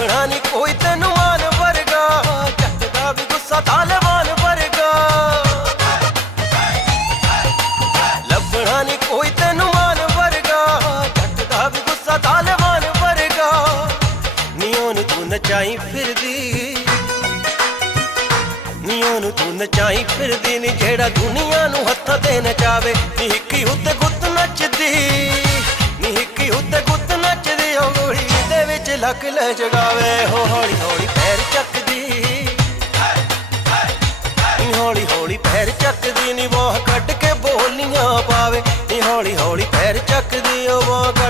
ਲੱਭਣਾ ਨਹੀਂ ਕੋਈ ਤੈਨੂੰ ਮਾਨ ਵਰਗਾ। ਚੱਕਦਾ ਵੀ ਗੁੱਸਾ ਤਾਲਵਾਨ ਵਰਗਾ। ਲੱਭਣਾ ਨਹੀਂ ਕੋਈ ਤੈਨੂੰ ਮਾਨ ਵਰਗਾ। ਚੱਕਦਾ ਵੀ ਗੁੱਸਾ ਤਾਲਵਾਨ ਵਰਗਾ। ਨੀ ਉਹਨੂੰ ਤੂੰ ਨਚਾਈ ਫਿਰਦੀ। ਨੀ ਉਹਨੂੰ ਤੂੰ ਨਚਾਈ ਫਿਰਦੀ ਨੀ ਜਿਹੜਾ ਦੁਨੀਆ ਨੂੰ ਹੱਥਾਂ ਤੇ ਨਚਾਵੇ। ਨੀ ਹਿੱਕੀ ਉੱਤੇ ਗੁੱਤ ਨੱਚਦੀ। ਲੱਕ ਲੈ ਜਗਾਵੇ, ਹੋ ਹੌਲੀ ਹੌਲੀ ਪੈਰ ਚੱਕਦੀ। ਹੌਲੀ ਹੌਲੀ ਪੈਰ ਚੱਕਦੀ, ਨੀ ਬਾਹ ਕੱਢ ਕੇ ਬੋਲੀਆਂ ਪਾਵੇ। ਨੀ ਹੌਲੀ ਹੌਲੀ ਪੈਰ ਚੱਕਦੀ, ਉਹ ਬਾਹ ਕੱਢ